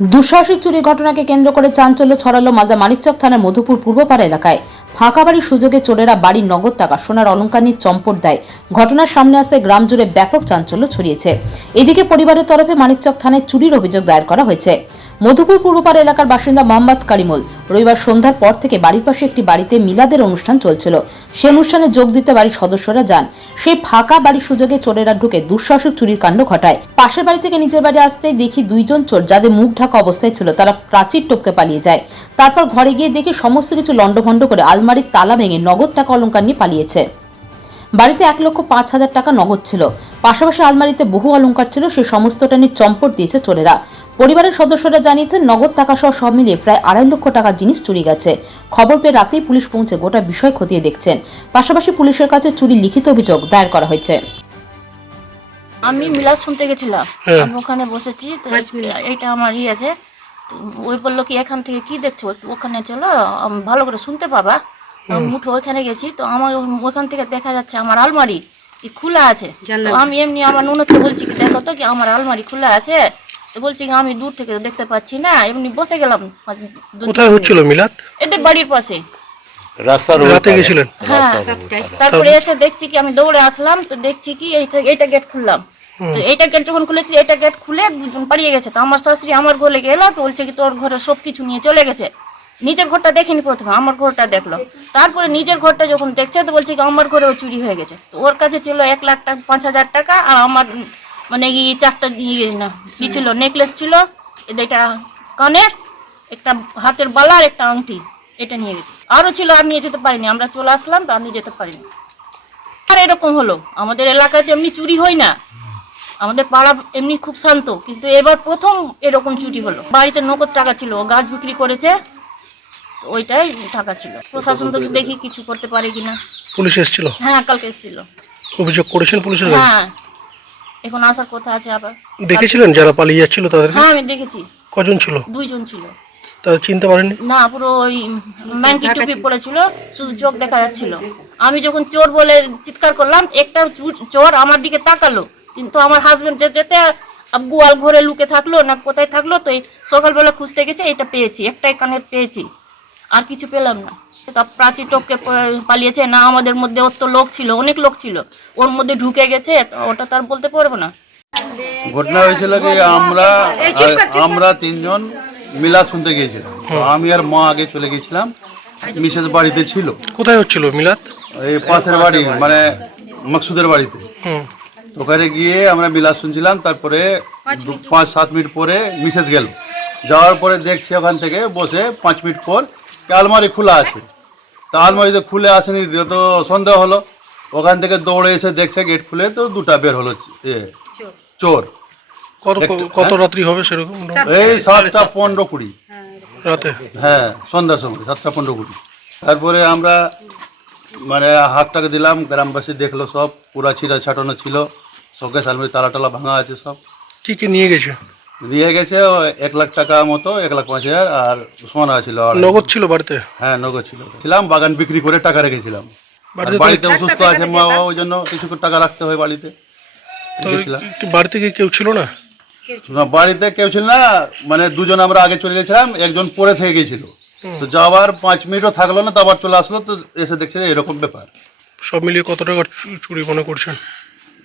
দুঃসাহসিক চুরির ঘটনাকে কেন্দ্র করে চাঞ্চল্য ছড়ালো মালদা মানিকচক থানার মধুপুর পূর্বপাড়া এলাকায়। ফাঁকা বাড়ির সুযোগে চোরেরা বাড়ির নগদ টাকা, সোনার অলঙ্কার নিয়ে চম্পট দেয়। ঘটনার সামনে আসতে গ্রাম জুড়ে ব্যাপক চাঞ্চল্য ছড়িয়েছে। এদিকে পরিবারের তরফে মানিকচক থানায় চুরির অভিযোগ দায়ের করা হয়েছে। মধুপুর পূর্বপাড়া এলাকার বাসিন্দা মোহাম্মদ কারিমুল। রবিবার সন্ধ্যার পর থেকে বাড়ির পাশে একটি বাড়িতে মিলাদের অনুষ্ঠান চলছিল। সে অনুষ্ঠানে যোগ দিতে বাড়ির সদস্যরা যান। সেই ফাঁকা বাড়ির সুযোগে চোরেরা ঢুকে দুঃসাহসিক চুরির কাণ্ড ঘটায়। পাশের বাড়ি থেকে নিজের বাড়ি আসতে দেখি দুইজন চোর যাদের মুখ ঢাকা অবস্থায় ছিল, তারা প্রাচীর টপকে পালিয়ে যায়। তারপর ঘরে গিয়ে দেখি সমস্ত কিছু লণ্ডভণ্ড করে আলমারির তালা ভেঙে নগদ টাকা অলঙ্কার নিয়ে পালিয়েছে। বাড়িতে এক লক্ষ পাঁচ হাজার টাকা নগদ ছিল। পাশাপাশি আলমারিতে বহু অলংকার ছিল, সে সমস্তটা নিয়ে চম্পট দিয়েছে চোরেরা। পরিবারের সদস্যরা জানিয়েছেন নগদ টাকা সহ সব মিলিয়ে প্রায় আড়াই লক্ষ টাকার জিনিস চুরি গেছে। খবর পেয়ে রাতেই পুলিশ পৌঁছে গোটা বিষয় খতিয়ে দেখছেন। পাশাপাশি পুলিশের কাছে চুরির লিখিত অভিযোগ দায়ের করা হয়েছে। আমি মিলাদ শুনতে গেছিলাম। হ্যাঁ। আমি ওখানে বসেছি তো এইটা আমার ইয়ে আছে। ওই বলল কি এখান থেকে কি দেখছ? ওখানে চলো ভালো করে শুনতে পাবা। মুঠো ওখানে গেছি তো আমার ওখান থেকে দেখা যাচ্ছে আমার আলমারি কি খোলা আছে। আমি এমনি আমার ননদকে বলছি কি দেখো তো কি আমার আলমারি খোলা আছে? বলছি আমি দূর থেকে দেখতে পাচ্ছি না এমনি বসে গেলাম। কোথায় হচ্ছিল মিলাদ? এদের বাড়ির পাশে। রাস্তার রাতে গেছিলেন? হ্যাঁ তারপরে এসে দেখছি কি আমি দৌড়ে আসলাম তো দেখছি কি এইটা এইটা গেট খুললাম। তো এইটা গেট যখন খুলেছি এটা গেট খুলে দুজন পালিয়ে গেছে। তো আমার শাশুড়ি আমার ঘরে গেল তো বলছে কি তোর ঘরে সব কিছু নিয়ে চলে গেছে। নিজের ঘরটা দেখেনি প্রথমে আমার ঘরটা দেখল। তারপরে নিজের ঘরটা যখন দেখছে তো বলছে কি আমার ঘরেও চুরি হয়ে গেছে। তো ওর কাছে ছিল এক লাখ টাকা পাঁচ হাজার টাকা আর আমার মানে কি চারটা ইয়ে না কি ছিল নেকলেস ছিল এটা কানের একটা হাতের বালা আর একটা আংটি এটা নিয়ে গেছে। আরও ছিল আর নিয়ে যেতে পারিনি আমরা চলে আসলাম তো আমি যেতে পারিনি। আর এরকম হলো আমাদের এলাকায় তো এমনি চুরি হয় না। আমাদের পাড়া এমনি খুব শান্ত কিন্তু এবার প্রথম এরকম চুরি হলো। বাড়িতে নগদ টাকা ছিল ও গাছ বিক্রি করেছে তো ওইটাই টাকা ছিল। প্রশাসন তো দেখি কিছু করতে পারে কিনা। পুলিশ এসেছিল? হ্যাঁ কালকে এসেছিল। অভিযোগ করেছেন পুলিশের কাছে? হ্যাঁ এখন আসার কথা আছে আবার। দেখেছিলেন যারা পালিয়ে যাচ্ছিল তাদেরকে? হ্যাঁ আমি দেখেছি। কজন ছিল? দুইজন ছিল। তারা চিনতে পারেননি? না পুরো ওই ম্যাঙ্কি টুপি পড়েছিল শুধু চোখ দেখা যাচ্ছিল। আমি যখন চোর বলে চিৎকার করলাম একটা চু- চোর আমার দিকে তাকালো। কিন্তু আমার হাজবেন্ড যেতে গোয়াল ঘরে লুকে থাকল না কোথায় থাকল তো এই সকালবেলা খুঁজতে গেছে এটা পেয়েছি একটাই কানের পেয়েছি। আর কিছু পেলাম না। তা প্রাচীর টপকে পালিয়েছে না আমাদের মধ্যে ওর তো লোক ছিল অনেক লোক ছিল। ওর মধ্যে ঢুকে গেছে তো ওটা তার বলতে পারব না। ঘটনা হয়েছিল কি আমরা আমরা তিনজন মিলা শুনতে গিয়েছিলাম। আমি আর মা আগে চলে গেছিলাম মিসেস বাড়িতে ছিল। কোথায় হচ্ছিল মিলাদ? এই পাশের বাড়ি মানে মকসুদের বাড়িতে। তো ওখানে গিয়ে আমরা মিলাদ শুনছিলাম তারপরে দু- পাঁচ সাত মিনিট পরে মিসেস গেল। যাওয়ার পরে দেখছি ওখান থেকে বসে পাঁচ মিনিট পর কি আলমারি খোলা আছে। তা আলমারি তো খুলে আসেনি তো সন্দেহ হলো। ওখান থেকে দৌড়ে এসে দেখছে গেট খুলে তো দুটা বের হলো এ, চোর। কত কত রাত্রি হবে সেরকম? এই সাতটা পনেরো কুড়ি। রাতে? হ্যাঁ সন্ধ্যার সময় সাতটা পনেরো কুড়ি। তারপরে আমরা মানে হাতটাকে দিলাম গ্রামবাসী দেখল সব পুরা ছিঁড়া ছাটানো ছিল শোকেশ আলমারি তালা টালা ভাঙা আছে সব। কি কি নিয়ে গেছে? দিয়ে গেছে এক লাখ টাকা মতো এক লাখ পাঁচ হাজার আর সোনা ছিল আর নগদ ছিল বাড়িতে? হ্যাঁ নগদ ছিল। ছিলাম বাগান বিক্রি করে টাকা রেখেছিলাম। আর বাড়িতে বাড়িতে অসুস্থ আছে মা বাবা ওই জন্য কিছু টাকা রাখতে হয় বাড়িতে। বাড়িতে কি কেউ ছিল না? না, বাড়িতে কেউ ছিল না মানে দুজন আমরা আগে চলে গেছিলাম একজন পরে থেকে গেছিল। তো যাওয়ার পাঁচ মিনিটও থাকল না তো আবার চলে আসলো তো এসে দেখছে এরকম ব্যাপার। সব মিলিয়ে কত টাকা চুরি মনে করছেন?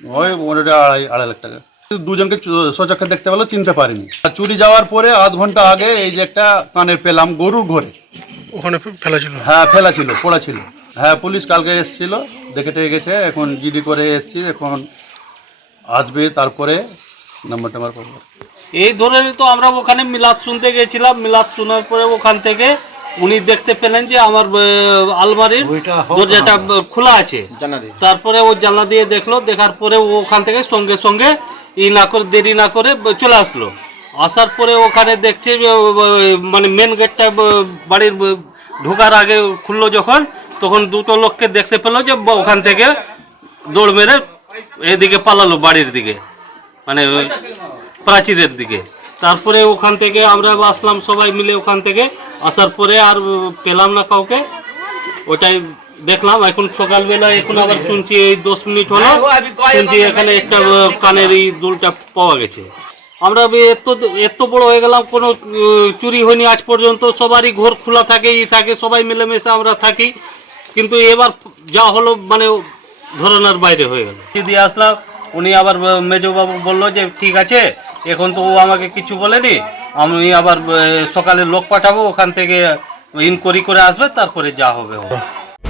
ওই মোটামুটি আড়াই আড়াই লাখ টাকা। দুজনকে সচক্ষে দেখতে পেল চিনতে পারিনি। আর চুরি যাওয়ার পরে আধ ঘণ্টা আগে এই যে একটা কানের পেলাম গরুর ঘরে। ওখানে ফেলা ছিল? হ্যাঁ ফেলা ছিল পড়া ছিল। হ্যাঁ পুলিশ কালকে এসেছিল দেখে টেকে গেছে এখন জিডি করে এসছি এখন আসবে তারপরে নাম্বার টাম্বার করব। এই ধরে তো আমরা ওখানে মিলাদ শুনতে গেছিলাম মিলাদ শোনার পরে ওখান থেকে উনি দেখতে পেলেন যে আমার আলমারির দরজাটা খোলা আছে। তারপরে ও জানলা দিয়ে দেখল দেখার পরে ও ওখান থেকে সঙ্গে সঙ্গে ই না করে, দেরি না করে চলে আসলো। আসার পরে ওখানে দেখছে মানে মেন গেটটা বাড়ির ঢোকার আগে খুললো যখন, তখন দুটো লোককে দেখতে পেল যে ওখান থেকে দৌড় মেরে এদিকে পালালো বাড়ির দিকে মানে প্রাচীরের দিকে। তারপরে ওখান থেকে আমরা আসলাম সবাই মিলে ওখান থেকে, আসার পরে আর পেলাম না কাউকে। ওটাই দেখলাম, এখন সকালবেলা এখন আবার শুনছি এই দশ মিনিট হলো, শুনছি এখানে একটা কানের এই দুলটা পাওয়া গেছে। আমরা এত এত বড় হয়ে গেলাম, কোনো চুরি হয়নি আজ পর্যন্ত, সবারই ঘর খোলা থাকে, ই থাকে, সবাই মিলেমিশে আমরা থাকি। কিন্তু এবার যা হলো মানে ধরনের বাইরে হয়ে গেল। দিয়ে আসলাম? উনি আবার মেজবাবু বলল যে, ঠিক আছে, এখন তো ও আমাকে কিছু বলেনি, আমি আবার সকালে লোক পাঠাবো, ওখান থেকে ইনকোয়ারি করে আসবে, তারপরে যা হবে হবে।